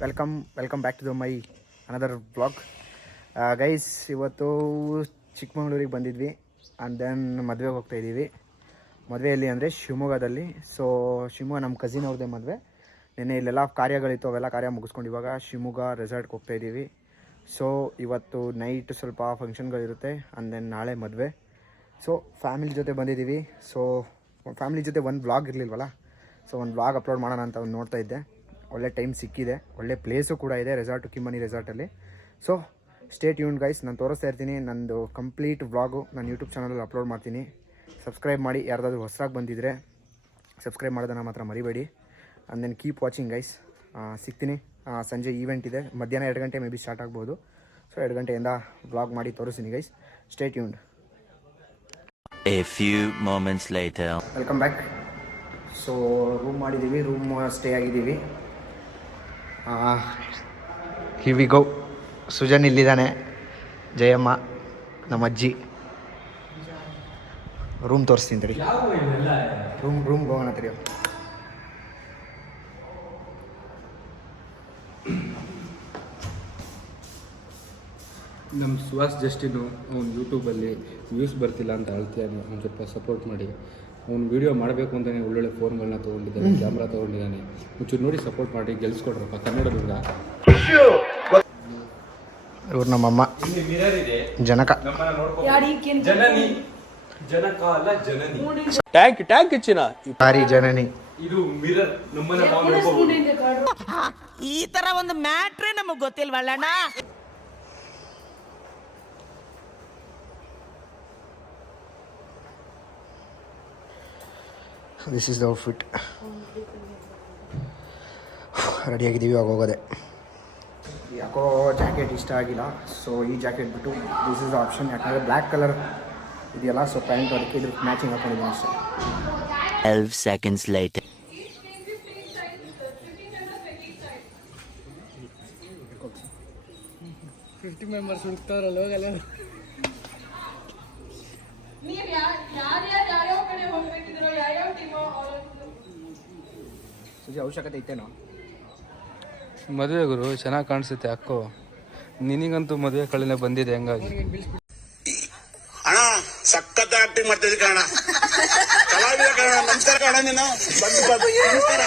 Welcome welcome back to the my another blog guys ಇವತ್ತು ಚಿಕ್ಕಮಗಳೂರಿಗೆ ಬಂದಿದ್ವಿ ಆ್ಯಂಡ್ ದೆನ್ ಮದುವೆಗೆ ಹೋಗ್ತಾ ಇದ್ದೀವಿ. ಮದುವೆಯಲ್ಲಿ ಅಂದರೆ ಶಿವಮೊಗ್ಗದಲ್ಲಿ. ಸೊ ಶಿವಮೊಗ್ಗ ನಮ್ಮ ಕಸಿನ್ ಅವ್ರದ್ದೇ ಮದುವೆ. ನಿನ್ನೆ ಇಲ್ಲೆಲ್ಲ ಕಾರ್ಯಗಳಿತ್ತು, ಅವೆಲ್ಲ ಕಾರ್ಯ ಮುಗಿಸ್ಕೊಂಡು ಇವಾಗ ಶಿವಮೊಗ್ಗ ರೆಸಾರ್ಟ್ಗೆ ಹೋಗ್ತಾಯಿದ್ದೀವಿ ಸೊ ಇವತ್ತು ನೈಟ್ ಸ್ವಲ್ಪ ಫಂಕ್ಷನ್ಗಳಿರುತ್ತೆ ಆ್ಯಂಡ್ ದೆನ್ ನಾಳೆ ಮದುವೆ. ಸೊ ಫ್ಯಾಮಿಲಿ ಜೊತೆ ಬಂದಿದ್ದೀವಿ. ಸೊ ಫ್ಯಾಮಿಲಿ ಜೊತೆ ಒಂದು ಬ್ಲಾಗ್ ಇರಲಿಲ್ವಲ್ಲ? ಸೊ ಒಂದು ಬ್ಲಾಗ್ ಅಪ್ಲೋಡ್ ಮಾಡೋಣ ಅಂತ ಒಂದು ನೋಡ್ತಾ ಇದ್ದೆ. ಒಳ್ಳೆ ಟೈಮ್ ಸಿಕ್ಕಿದೆ ಒಳ್ಳೆ ಪ್ಲೇಸು ಕೂಡ ಇದೆ ರೆಸಾರ್ಟು ಕಿಮ್ಮನಿ ರೆಸಾರ್ಟಲ್ಲಿ ಸೊ ಸ್ಟೇ ಟ್ಯೂನ್ ಗೈಸ್ ನಾನು ತೋರಿಸ್ತಾ ಇರ್ತೀನಿ ನಂದು ಕಂಪ್ಲೀಟ್ ವ್ಲಾಗು ನಾನು ಯೂಟ್ಯೂಬ್ ಚಾನಲಲ್ಲಿ ಅಪ್ಲೋಡ್ ಮಾಡ್ತೀನಿ. ಸಬ್ಸ್ಕ್ರೈಬ್ ಮಾಡಿ ಯಾರ್ದಾದ್ರೂ ಹೊಸದಾಗಿ ಬಂದಿದ್ದರೆ ಸಬ್ಸ್ಕ್ರೈಬ್ ಮಾಡೋದನ್ನು ಮಾತ್ರ ಮರಿಬೇಡಿ. And then keep watching guys ಸಿಗ್ತೀನಿ. ಸಂಜೆ ಈವೆಂಟ್ ಇದೆ. ಮಧ್ಯಾಹ್ನ ಎರಡು ಗಂಟೆ ಮೇ ಬಿ ಸ್ಟಾರ್ಟ್ ಆಗ್ಬೋದು. ಸೊ ಎರಡು ಗಂಟೆಯಿಂದ ವ್ಲಾಗ್ ಮಾಡಿ ತೋರಿಸ್ತೀನಿ guys stay ಯೂನ್ a few moments later. Welcome back so room ಮಾಡಿದ್ದೀವಿ ರೂಮ್ ಸ್ಟೇ ಆಗಿದ್ದೀವಿ ಹಿವಿ ಗೋ ಸುಜನ್ ಇಲ್ಲಿದ್ದಾನೆ. ಜಯಮ್ಮ, ನಮ್ಮ ಅಜ್ಜಿ. ರೂಮ್ ತೋರಿಸ್ತೀನಿ ತಡಿ. ರೂಮ್ ರೂಮ್ ಹೋಗೋಣ ತಡಿ. ನಮ್ಮ ಸುಹಾಸ್ ಜಸ್ಟಿನು ಅವ್ನು ಯೂಟ್ಯೂಬಲ್ಲಿ ವ್ಯೂಸ್ ಬರ್ತಿಲ್ಲ ಅಂತ ಅಳ್ತಿದ್ದಾನೆ ಒಂದು ಸ್ವಲ್ಪ ಸಪೋರ್ಟ್ ಮಾಡಿ. ಅವ್ನು ವೀಡಿಯೋ ಮಾಡಬೇಕು ಅಂತಲೇ ಒಳ್ಳೊಳ್ಳೆ ಫೋನ್ಗಳನ್ನ ತೊಗೊಂಡಿದ್ದಾನೆ ಕ್ಯಾಮ್ರಾ ತೊಗೊಂಡಿದ್ದಾನೆ. ಒಂಚೂರು ನೋಡಿ ಸಪೋರ್ಟ್ ಮಾಡಿ ಗೆಲ್ಸ್ಕೊಡ್ರಪ್ಪ ಕನ್ನಡದಿಂದ ಇವ್ರು ನಮ್ಮಮ್ಮ. ಜನಕ. ಟ್ಯಾಂಕ್ ಟ್ಯಾಂಕ್ ಹೆಚ್ಚಿನ ಸಾರಿ ಜನನಿ. ಇದು ಮಿರರ್ ನಮ್ಮನ್ನ ಈ ತರ ಒಂದು ಮ್ಯಾಟ್ರೇ ನಮಗ್ ಗೊತ್ತಿಲ್ವಲ್ಲಣ್ಣ? ದಿಸ್ ಇಸ್ ದ ಔಟ್ಫಿಟ್ ರೆಡಿಯಾಗಿದ್ದೀವಿ ಇವಾಗ ಹೋಗೋದೆ. ಯಾಕೋ ಜಾಕೆಟ್ ಇಷ್ಟ ಆಗಿಲ್ಲ. ಸೊ ಈ ಜಾಕೆಟ್ ಬಿಟ್ಟು ದಿಸ್ ಇಸ್ ದ ಆಪ್ಷನ್ ಯಾಕಂದರೆ ಬ್ಲ್ಯಾಕ್ ಕಲರ್ ಇದೆಯಲ್ಲ ಸೊ ಪ್ಯಾಂಟ್ ಅದಕ್ಕೆ ಇದ್ರ ಮ್ಯಾಚಿಂಗ್ ಹಾಕೊಂಡಿದ್ದೀನಿ ಅಷ್ಟೇ. 12 seconds later. ನೀವ್ ಅವಶ್ಯಕತೆ ಇತ್ತೇನೋ? ಮದುವೆ ಗುರು ಚೆನ್ನಾಗಿ ಕಾಣಿಸುತ್ತೆ ಅಕ್ಕೋ. ನಿನಗಂತೂ ಮದುವೆ ಕಳೆ ಬಂದಿದೆ ಹೆಂಗಾಗಿ. ಅಣ್ಣ ಸಖತ್ ಆಕ್ಟಿಂಗ್ ಮಾಡ್ತಿದ್ದೆ ಕಣ ಕಲಾವಿದ ಕಣ ನಮಸ್ಕಾರ ಕಣ ನೀನು. ಬಂದು ಬಂದು. ನಮಸ್ಕಾರ.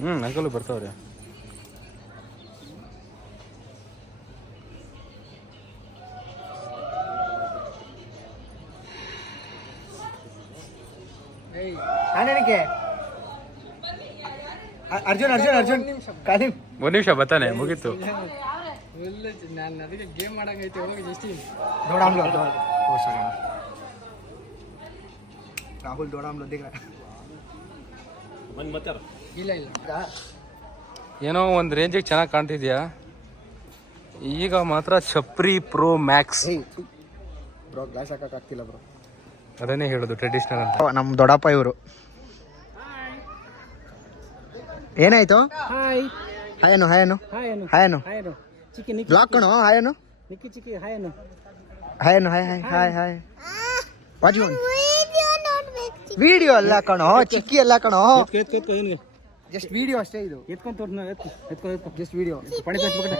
ಹ್ಞೂ ಅಂಕಲು ಬರ್ತಾವ್ರೆ. ನಾನೇನಕ್ಕೆ ಅರ್ಜುನ್ ಅರ್ಜುನ್ ಅರ್ಜುನ್. ಕಾದಿಮ್ ಒಂದು ನಿಮಿಷ ಬತ್ತಾನೆ ಮುಗೀತು. ದೊಡಾಮ್ಲು ಓ ಸರಿ ರಾಹುಲ್ ದೊಡಾಮ್ಲು ದಿಗ್ರ. ಏನೋ ಒಂದು ರೇಂಜಿಗೆ ಚೆನ್ನಾಗಿ ಕಾಣ್ತಿದ್ಯಾ? ಈಗ ಮಾತ್ರ ಚಪ್ರಿ ಪ್ರೋ ಮ್ಯಾಕ್ಸ್ ಬ್ರೋ ಗ್ಲಾಸ್ ಹಾಕಕ್ಕಾಗ್ತಿಲ್ಲ ಬ್ರೋ. ಅದನ್ನೇ ಹೇಳೋದು ಟ್ರೆಡಿಷನಲ್ ಅಂತ. ನಮ್ಮ ದೊಡ್ಡಪ್ಪ ಇವರು. ಏನಾಯ್ತು? ಹಾಯ್. ಹಾಯನು ಹಾಯನು ಹಾಯನು ಬ್ಲಾಕ್ ಕಣೋ ಹಾಯನು ಹಾಯನು ಹಾಯ್ ಹಾಯ್ ಹಾಯ್ ಹಾಯ್ ಬಾಜು ವಿಡಿಯೋ ಅಲ್ಲ ಕಣೋ ಚಿಕ್ಕಿ ಅಲ್ಲ ಕಣೋ. ಜಸ್ಟ್ ವಿಡಿಯೋ ಅಷ್ಟೇ ಇದು. ಎತ್ಕೊಂಡು ತೋರ್ನ ಎತ್ಕೊ ಎತ್ಕೊ ಎತ್ಕೊ. ಜಸ್ಟ್ ವಿಡಿಯೋ ಪಣಿ ಪಂಚ್ ಪಕಡ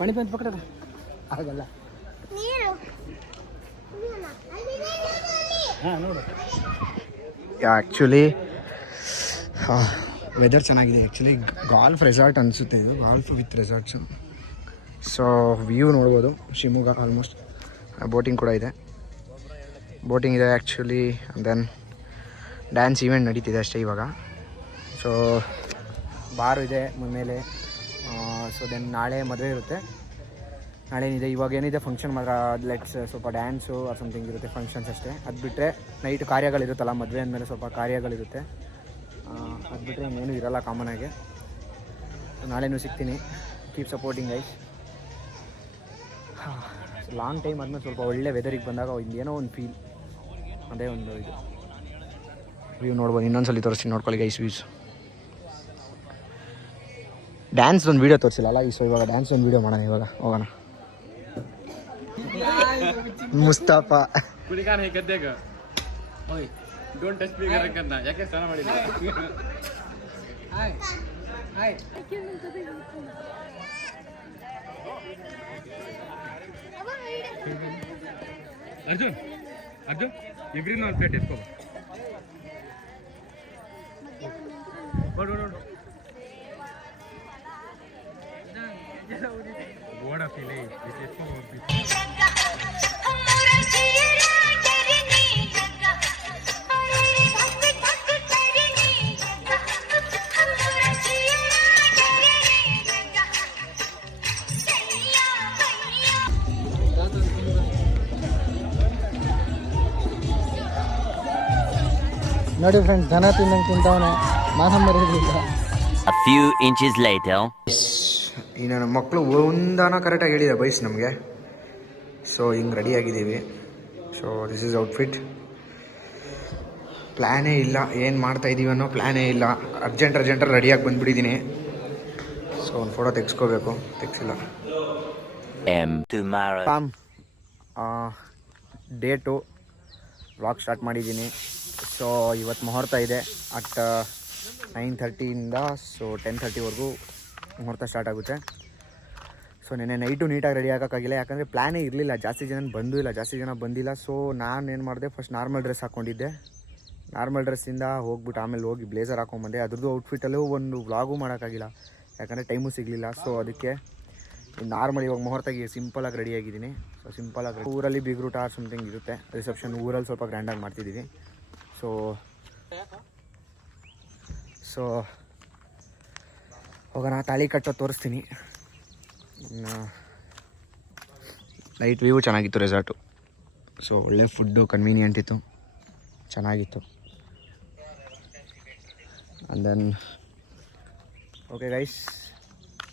ಪಣಿ ಪಂಚ್ ಪಕಡ ಆಗಲ್ಲ ಆ್ಯಕ್ಚುಲಿ ವೆದರ್ ಚೆನ್ನಾಗಿದೆ ಆ್ಯಕ್ಚುಲಿ ಗಾಲ್ಫ್ ರೆಸಾರ್ಟ್ ಅನಿಸುತ್ತೆ ಇದು. Golf with resorts so view ನೋಡ್ಬೋದು. ಶಿವಮೊಗ್ಗ ಆಲ್ಮೋಸ್ಟ್ ಬೋಟಿಂಗ್ ಕೂಡ ಇದೆ. ಬೋಟಿಂಗ್ ಇದೆ ಆ್ಯಕ್ಚುಲಿ ದೆನ್ ಡ್ಯಾನ್ಸ್ ಈವೆಂಟ್ ನಡೀತಿದೆ ಅಷ್ಟೇ ಇವಾಗ. ಸೊ ಬಾರು ಇದೆ ಮೇಲೆ. ಸೊ ದೆನ್ ನಾಳೆ ಮದುವೆ ಇರುತ್ತೆ. ನಾಳೆ ಏನಿದೆ? ಇವಾಗ ಏನಿದೆ? ಫಂಕ್ಷನ್ ಮಾತ್ರ. ಲೆಟ್ಸ್ ಸ್ವಲ್ಪ ಡ್ಯಾನ್ಸು ಆರ್ ಸಮಥಿಂಗ್ ಇರುತ್ತೆ ಫಂಕ್ಷನ್ಸ್ ಅಷ್ಟೇ. ಅದು ಬಿಟ್ಟರೆ ನೈಟ್ ಕಾರ್ಯಗಳಿರುತ್ತಲ್ಲ, ಮದುವೆ ಅಂದಮೇಲೆ ಸ್ವಲ್ಪ ಕಾರ್ಯಗಳಿರುತ್ತೆ. ಅದು ಬಿಟ್ಟರೆ ಇನ್ನೇನು ಇರೋಲ್ಲ ಕಾಮನ್ ಆಗಿ. So, ನಾಳೆನೂ ಸಿಗ್ತೀನಿ. Keep supporting guys long time ಆದಮೇಲೆ ಸ್ವಲ್ಪ ಒಳ್ಳೆ ವೆದರಿಗೆ ಬಂದಾಗ ಒಂದು ಏನೋ ಒಂದು ಫೀಲ್ ಅದೇ ಒಂದು ಇದು. ವ್ಯೂ ನೋಡ್ಬೋದು. ಇನ್ನೊಂದ್ಸಲಿ ತೋರಿಸ್ತೀನಿ. ನೋಡ್ಕೊಳ್ಳಿ ಗೈಸ್ ವ್ಯೂಸ್ ಡ್ಯಾನ್ಸ್ ಒಂದು ವೀಡಿಯೋ ತೋರಿಸಿಲ್ಲ ಅಲ್ಲ? ಈ ಸೊ ಇವಾಗ ಡ್ಯಾನ್ಸ್ ಒಂದು ವೀಡಿಯೋ ಮಾಡೋಣ ಇವಾಗ. ಹೋಗೋಣ. ಮುಸ್ತಫ. ಡೋಂಟ್ ಟಚ್ ಮೀ ಯಾಕೆ ಸ್ನಾನ ಮಾಡಿಲ್ಲ ಅರ್ಜುನ್ ಅರ್ಜುನ್ ಇಬ್ರಿನ ಒಂದು ಪ್ಲೇಟ್ ಎತ್ಕೋ. ಗೋಡ ಫೀಲೆ ನೋಡಿ ಫ್ರೆಂಡ್ಸ್ ದನ ತಿನ್ನಂಗೆ ತಿಂತವನೆ ಮಾನ ಮರ್ಯಾದಿಲ್ಲ A few inches later. ಈ ನನ್ನ ಮಕ್ಕಳು ಒಂದಾನ ಕರೆಕ್ಟಾಗಿ ಹೇಳಿದೆ ಬೈಸ್ ನಮಗೆ. ಸೊ ಹಿಂಗೆ ರೆಡಿ ಆಗಿದ್ದೀವಿ. ಸೊ ದಿಸ್ ಇಸ್ ಔಟ್ಫಿಟ್ ಪ್ಲ್ಯಾನೇ ಇಲ್ಲ ಏನು ಮಾಡ್ತಾ ಇದ್ದೀವಿ ಅನ್ನೋ ಪ್ಲ್ಯಾನೇ ಇಲ್ಲ. ಅರ್ಜೆಂಟ್ ಅರ್ಜೆಂಟಲ್ಲಿ ರೆಡಿಯಾಗಿ ಬಂದುಬಿಟ್ಟಿದ್ದೀನಿ. ಸೊ ಒಂದು ಫೋಟೋ ತೆಗ್ಸ್ಕೋಬೇಕು. ತೆಗ್ಸಿಲ್ಲ. ಡೇಟು ವ್ಲಾಗ್ ಸ್ಟಾರ್ಟ್ ಮಾಡಿದ್ದೀನಿ. ಸೊ ಇವತ್ತು ಮುಹೂರ್ತ ಇದೆ. ಅಟ್ ನೈನ್ ಥರ್ಟಿಯಿಂದ ಸೊ ಟೆನ್ ಥರ್ಟಿವರೆಗೂ ಮುಹೂರ್ತ ಸ್ಟಾರ್ಟ್ ಆಗುತ್ತೆ. ಸೊ ನೆನ್ನೆ ನೈಟು ನೀಟಾಗಿ ರೆಡಿ ಆಗೋಕ್ಕಾಗಿಲ್ಲ. ಯಾಕಂದರೆ ಪ್ಲ್ಯಾನೇ ಇರಲಿಲ್ಲ. ಜಾಸ್ತಿ ಜನ ಬಂದೂ ಇಲ್ಲ, ಜಾಸ್ತಿ ಜನ ಬಂದಿಲ್ಲ. ಸೊ ನಾನು ಏನು ಮಾಡಿದೆ ಫಸ್ಟ್ ನಾರ್ಮಲ್ ಡ್ರೆಸ್ ಹಾಕ್ಕೊಂಡಿದ್ದೆ ನಾರ್ಮಲ್ ಡ್ರೆಸ್ಸಿಂದ ಹೋಗ್ಬಿಟ್ಟು ಆಮೇಲೆ ಹೋಗಿ ಬ್ಲೇಸರ್ ಹಾಕೊಂಡ್ಬಂದೆ ಅದ್ರದ್ದು ಔಟ್ಫಿಟ್ಟಲ್ಲೂ ಒಂದು ವ್ಲಾಗೂ ಮಾಡೋಕ್ಕಾಗಿಲ್ಲ. ಯಾಕಂದರೆ ಟೈಮು ಸಿಗಲಿಲ್ಲ. ಸೊ ಅದಕ್ಕೆ ನಾರ್ಮಲ್ ಇವಾಗ ಮುಹೂರ್ತಾಗಿ ಸಿಂಪಲಾಗಿ ರೆಡಿಯಾಗಿದ್ದೀನಿ ಸೊ ಸಿಂಪಲಾಗಿ ಊರಲ್ಲಿ ಬಿಗ್ ರೂಟ್ ಆರ್ ಸಮಥಿಂಗ್ ಇರುತ್ತೆ. ರಿಸೆಪ್ಷನ್ ಊರಲ್ಲಿ ಸ್ವಲ್ಪ ಗ್ರ್ಯಾಂಡಾಗಿ ಮಾಡ್ತಿದ್ದೀವಿ. ಸೊ ಸೊ ಹೋಗೋಣ, ತಾಳಿ ಕಟ್ಟೋ ತೋರಿಸ್ತೀನಿ. ಲೈಟ್ ವ್ಯೂ ಚೆನ್ನಾಗಿತ್ತು ರೆಸಾರ್ಟು ಸೊ ಒಳ್ಳೆ ಫುಡ್ಡು ಕನ್ವೀನಿಯೆಂಟ್ ಇತ್ತು. ಚೆನ್ನಾಗಿತ್ತು. ಆ್ಯಂಡ್ ದೆನ್ ಓಕೆ ಗೈಸ್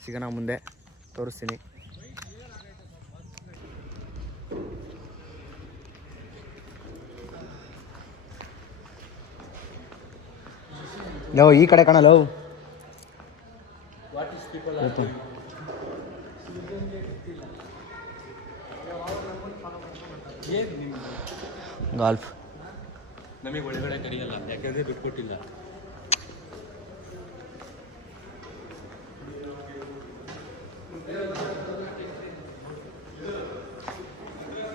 ಸಿಗೋಣ ಮುಂದೆ. ತೋರಿಸ್ತೀನಿ. ಲೋ ಈ ಕಡೆ ಕಾಣ ಲೋ. ಗಾಲ್ಫ್. ನಮಗೆ ಒಳಗಡೆ ಕರೆಯಲ್ಲ ಯಾಕಂದ್ರೆ ದುಡ್ಡು ಕೊಟ್ಟಿಲ್ಲ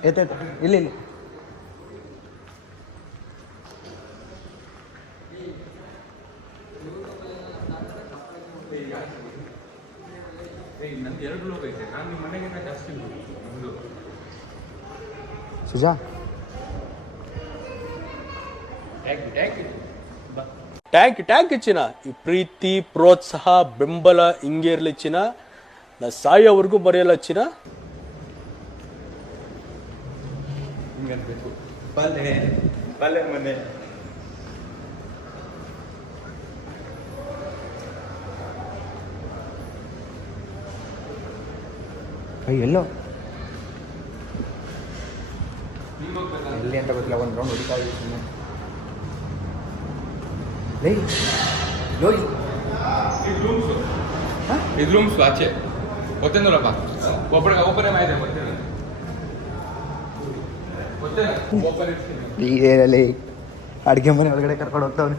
ಎತ್ತ. ಇಲ್ಲಿ ಇಲ್ಲಿ. ನಂದು ಎರಡು ಲೋಕ ಐತೆ. ನಾನು ನಿಮ್ಮ ಮನೆಗಿಂತ ಜಾಸ್ತಿ ನಮ್ಮದು ಸುಜಾ. ಟ್ಯಾಂಕ್ ಟ್ಯಾಂಕ್ ಚಿನ್ನ. ಈ ಪ್ರೀತಿ ಪ್ರೋತ್ಸಾಹ ಬೆಂಬಲ ಹಿಂಗೆ ಇರಲಿ ಚಿನ್ನ. ನಾ ಸಾಯೋವರೆಗೂ ಬರೆಯಲ್ಲ ಚಿನ್ನ. ಹಿಂಗನ್ಬೇಕು. ಬಲ್ಲೆ. ಬಲ್ಲೆ ಮನೆ. ಅಯ್ಯ ಎಲ್ಲೋ. ಎಲ್ಲಿ ಅಂತ ಗೊತ್ತಿಲ್ಲ ಒಂದು ರೌಂಡ್ ಹೊಡಿತಾ ಇದ್ದೀನಿ ಲೈ ಲೋಯ್ ಇದು ರೂಮ್ಸ್ ಆಚೆ. ಗೊತ್ತೇನಲ್ಲಪ್ಪ ಒಬ್ಬರಿಗೆ ಒಬ್ಬರೇ ಮಾಡಿದೆ ಗೊತ್ತೇನೆ? ಅಡುಗೆ ಮನೆ ಒಳಗಡೆ ಕರ್ಕೊಂಡು ಹೋಗ್ತಾವನೆ.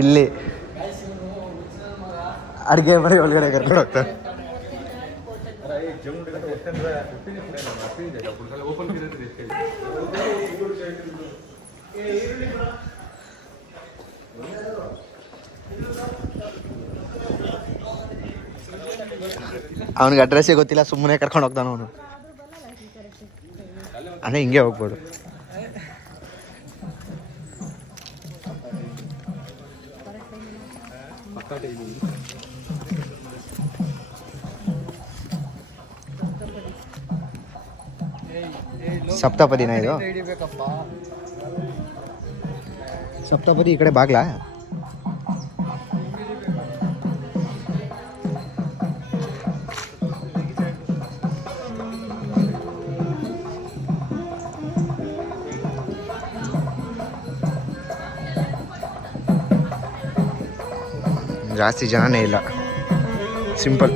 ಇಲ್ಲಿ. ಅಡುಗೆ ಮನೆ ಒಳಗಡೆ ಕರ್ಕೊಂಡು ಹೋಗ್ತಾರೆ ಅವನಿಗೆ ಅಡ್ರೆಸ್ಸೇ ಗೊತ್ತಿಲ್ಲ, ಸುಮ್ಮನೆ ಕರ್ಕೊಂಡು ಹೋಗ್ತಾನ ಅವನು. ಅಂದ್ರೆ ಹಿಂಗೆ ಹೋಗ್ಬೋದು. ಸಪ್ತಪದಿನ ಇದು ಸಪ್ತಪದಿ ಈ ಕಡೆ ಬಾಗ್ಲಾ ಜಾಸ್ತಿ ಜನನೇ ಇಲ್ಲ. ಸಿಂಪಲ್